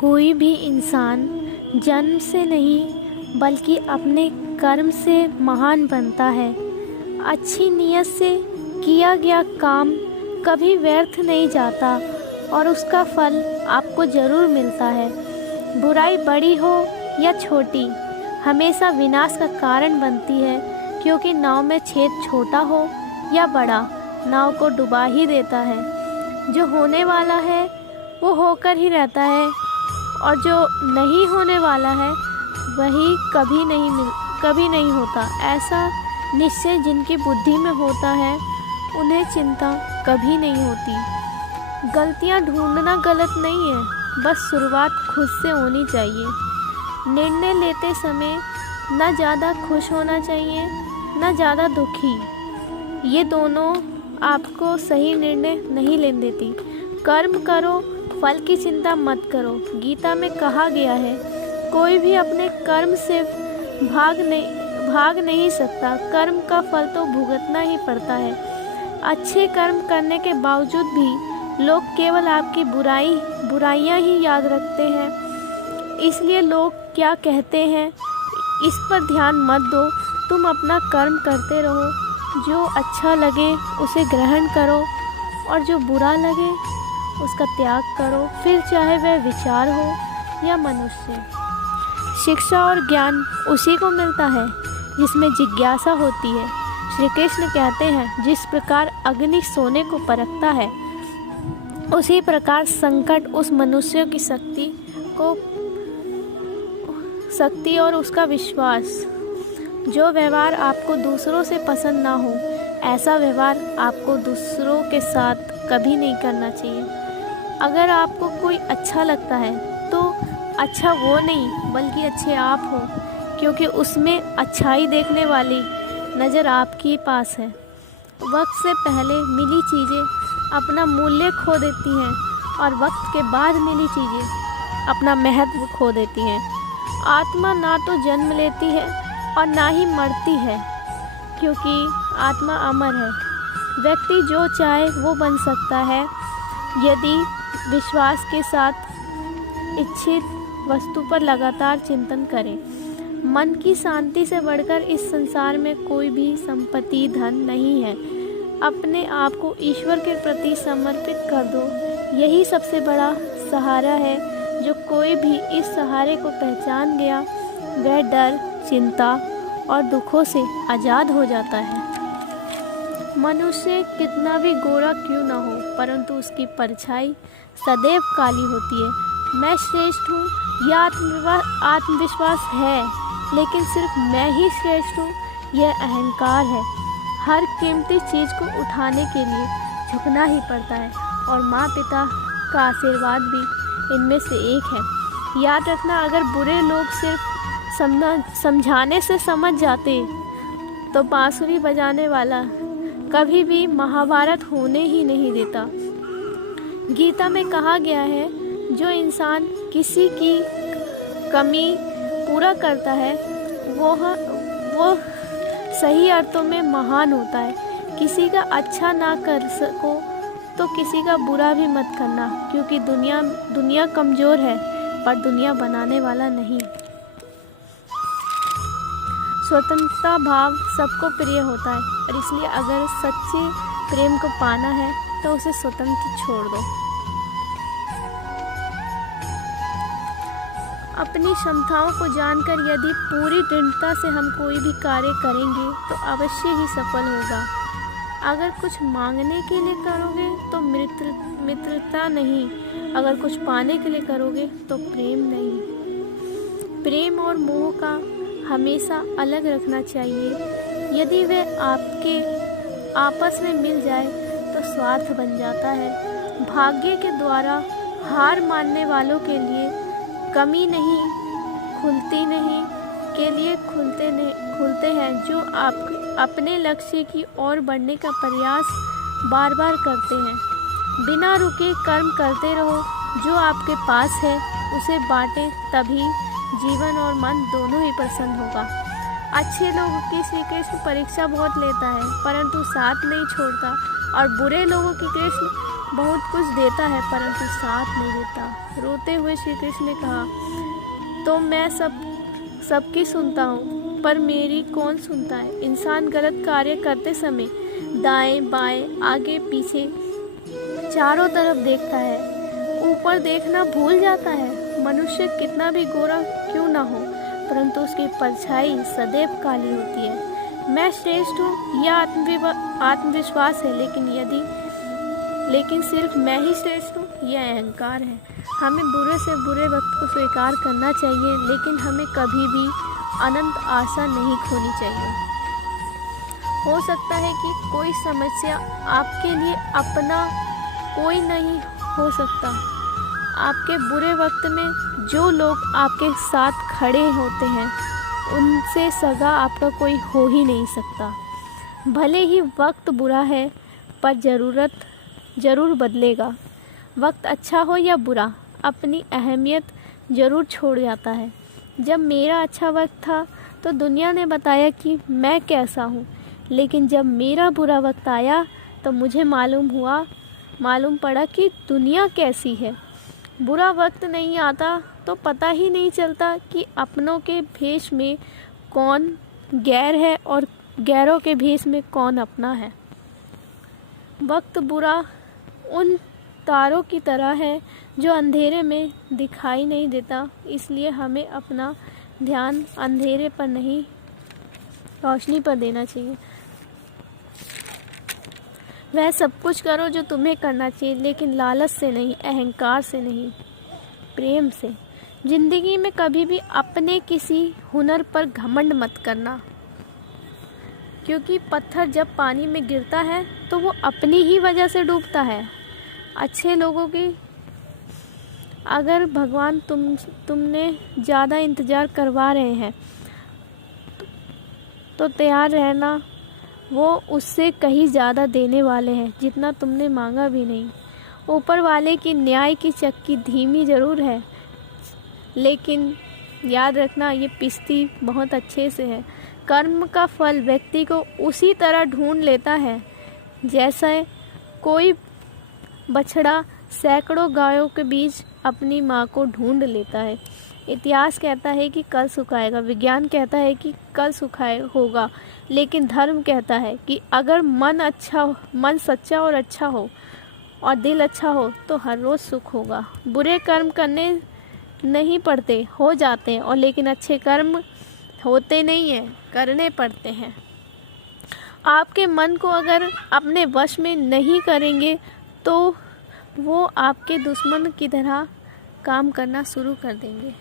कोई भी इंसान जन्म से नहीं बल्कि अपने कर्म से महान बनता है। अच्छी नीयत से किया गया काम कभी व्यर्थ नहीं जाता और उसका फल आपको ज़रूर मिलता है। बुराई बड़ी हो या छोटी हमेशा विनाश का कारण बनती है, क्योंकि नाव में छेद छोटा हो या बड़ा नाव को डुबा ही देता है। जो होने वाला है वो होकर ही रहता है और जो नहीं होने वाला है वही कभी नहीं होता। ऐसा निश्चय जिनकी बुद्धि में होता है उन्हें चिंता कभी नहीं होती। गलतियां ढूंढना गलत नहीं है, बस शुरुआत खुद से होनी चाहिए। निर्णय लेते समय न ज़्यादा खुश होना चाहिए न ज़्यादा दुखी। ये दोनों आपको सही निर्णय नहीं लेने देती। कर्म करो, फल की चिंता मत करो। गीता में कहा गया है, कोई भी अपने कर्म से भाग नहीं सकता। कर्म का फल तो भुगतना ही पड़ता है। अच्छे कर्म करने के बावजूद भी लोग केवल आपकी बुराइयां ही याद रखते हैं। इसलिए लोग क्या कहते हैं इस पर ध्यान मत दो। तुम अपना कर्म करते रहो, जो अच्छा लगे उसे ग्रहण करो और जो बुरा लगे उसका त्याग करो, फिर चाहे वह विचार हो या मनुष्य। शिक्षा और ज्ञान उसी को मिलता है जिसमें जिज्ञासा होती है। श्री कृष्ण कहते हैं, जिस प्रकार अग्नि सोने को परखता है उसी प्रकार संकट उस मनुष्य की शक्ति और उसका विश्वास। जो व्यवहार आपको दूसरों से पसंद ना हो ऐसा व्यवहार आपको दूसरों के साथ कभी नहीं करना चाहिए। अगर आपको कोई अच्छा लगता है तो अच्छा वो नहीं बल्कि अच्छे आप हो, क्योंकि उसमें अच्छाई देखने वाली नज़र आपके पास है। वक्त से पहले मिली चीज़ें अपना मूल्य खो देती हैं और वक्त के बाद मिली चीज़ें अपना महत्व खो देती हैं। आत्मा ना तो जन्म लेती है और ना ही मरती है, क्योंकि आत्मा अमर है। व्यक्ति जो चाहे वो बन सकता है यदि विश्वास के साथ इच्छित वस्तु पर लगातार चिंतन करें। मन की शांति से बढ़कर इस संसार में कोई भी संपत्ति धन नहीं है। अपने आप को ईश्वर के प्रति समर्पित कर दो, यही सबसे बड़ा सहारा है। जो कोई भी इस सहारे को पहचान गया वह डर, चिंता और दुखों से आज़ाद हो जाता है। मनुष्य कितना भी गोरा क्यों ना हो, परंतु उसकी परछाई सदैव काली होती है। मैं श्रेष्ठ हूँ यह आत्मविश्वास है, लेकिन सिर्फ मैं ही श्रेष्ठ हूँ यह अहंकार है। हर कीमती चीज़ को उठाने के लिए झुकना ही पड़ता है और माँ पिता का आशीर्वाद भी इनमें से एक है। याद रखना, अगर बुरे लोग सिर्फ समझाने से समझ जाते तो बांसुरी बजाने वाला कभी भी महाभारत होने ही नहीं देता। गीता में कहा गया है, जो इंसान किसी की कमी पूरा करता है वो सही अर्थों में महान होता है। किसी का अच्छा ना कर सको तो किसी का बुरा भी मत करना, क्योंकि दुनिया कमज़ोर है पर दुनिया बनाने वाला नहीं। स्वतंत्रता भाव सबको प्रिय होता है और इसलिए अगर सच्चे प्रेम को पाना है तो उसे स्वतंत्र छोड़ दो। अपनी क्षमताओं को जानकर यदि पूरी दृढ़ता से हम कोई भी कार्य करेंगे तो अवश्य ही सफल होगा। अगर कुछ मांगने के लिए करोगे तो मित्रता नहीं, अगर कुछ पाने के लिए करोगे तो प्रेम नहीं। प्रेम और मोह का हमेशा अलग रखना चाहिए। यदि वे आपके आपस में मिल जाए तो स्वार्थ बन जाता है। भाग्य के द्वारा हार मानने वालों के लिए कमी नहीं खुलते हैं, जो अपने लक्ष्य की ओर बढ़ने का प्रयास बार बार करते हैं। बिना रुके कर्म करते रहो, जो आपके पास है उसे बांटें, तभी जीवन और मन दोनों ही प्रसन्न होगा। अच्छे लोगों की श्री कृष्ण परीक्षा बहुत लेता है परंतु साथ नहीं छोड़ता, और बुरे लोगों की कृष्ण बहुत कुछ देता है परंतु साथ नहीं देता। रोते हंसते हुए श्री कृष्ण ने कहा, तो मैं सबकी सुनता हूँ, पर मेरी कौन सुनता है। इंसान गलत कार्य करते समय दाएं बाएं आगे पीछे चारों तरफ देखता है, ऊपर देखना भूल जाता है। मनुष्य कितना भी गोरा क्यों ना हो, परंतु उसकी परछाई सदैव काली होती है। मैं श्रेष्ठ हूँ यह आत्मविश्वास है, लेकिन सिर्फ मैं ही श्रेष्ठ हूँ यह अहंकार है। हमें बुरे से बुरे वक्त को स्वीकार करना चाहिए, लेकिन हमें कभी भी अनंत आशा नहीं खोनी चाहिए। हो सकता है कि कोई समस्या आपके लिए अपना कोई नहीं हो सकता। आपके बुरे वक्त में जो लोग आपके साथ खड़े होते हैं उनसे सगा आपका कोई हो ही नहीं सकता। भले ही वक्त बुरा है, पर ज़रूरत ज़रूर बदलेगा। वक्त अच्छा हो या बुरा, अपनी अहमियत ज़रूर छोड़ जाता है। जब मेरा अच्छा वक्त था तो दुनिया ने बताया कि मैं कैसा हूँ, लेकिन जब मेरा बुरा वक्त आया तो मुझे मालूम पड़ा कि दुनिया कैसी है। बुरा वक्त नहीं आता तो पता ही नहीं चलता कि अपनों के भेष में कौन गैर है और गैरों के भेष में कौन अपना है। वक्त बुरा उन तारों की तरह है जो अंधेरे में दिखाई नहीं देता, इसलिए हमें अपना ध्यान अंधेरे पर नहीं, रोशनी पर देना चाहिए। वह सब कुछ करो जो तुम्हें करना चाहिए, लेकिन लालच से नहीं, अहंकार से नहीं, प्रेम से। जिंदगी में कभी भी अपने किसी हुनर पर घमंड मत करना, क्योंकि पत्थर जब पानी में गिरता है तो वो अपनी ही वजह से डूबता है। अच्छे लोगों की अगर भगवान तुमने ज़्यादा इंतज़ार करवा रहे हैं तो तैयार रहना, वो उससे कहीं ज़्यादा देने वाले हैं जितना तुमने मांगा भी नहीं। ऊपर वाले की न्याय की चक्की धीमी ज़रूर है, लेकिन याद रखना ये पिसती बहुत अच्छे से है। कर्म का फल व्यक्ति को उसी तरह ढूंढ लेता है जैसे कोई बछड़ा सैकड़ों गायों के बीच अपनी माँ को ढूंढ लेता है। इतिहास कहता है कि कल सुखाएगा, विज्ञान कहता है कि कल सुखाए होगा, लेकिन धर्म कहता है कि अगर मन सच्चा और अच्छा हो और दिल अच्छा हो तो हर रोज़ सुख होगा। बुरे कर्म करने नहीं पड़ते, हो जाते हैं, और लेकिन अच्छे कर्म होते नहीं हैं, करने पड़ते हैं। आपके मन को अगर अपने वश में नहीं करेंगे तो वो आपके दुश्मन की तरह काम करना शुरू कर देंगे।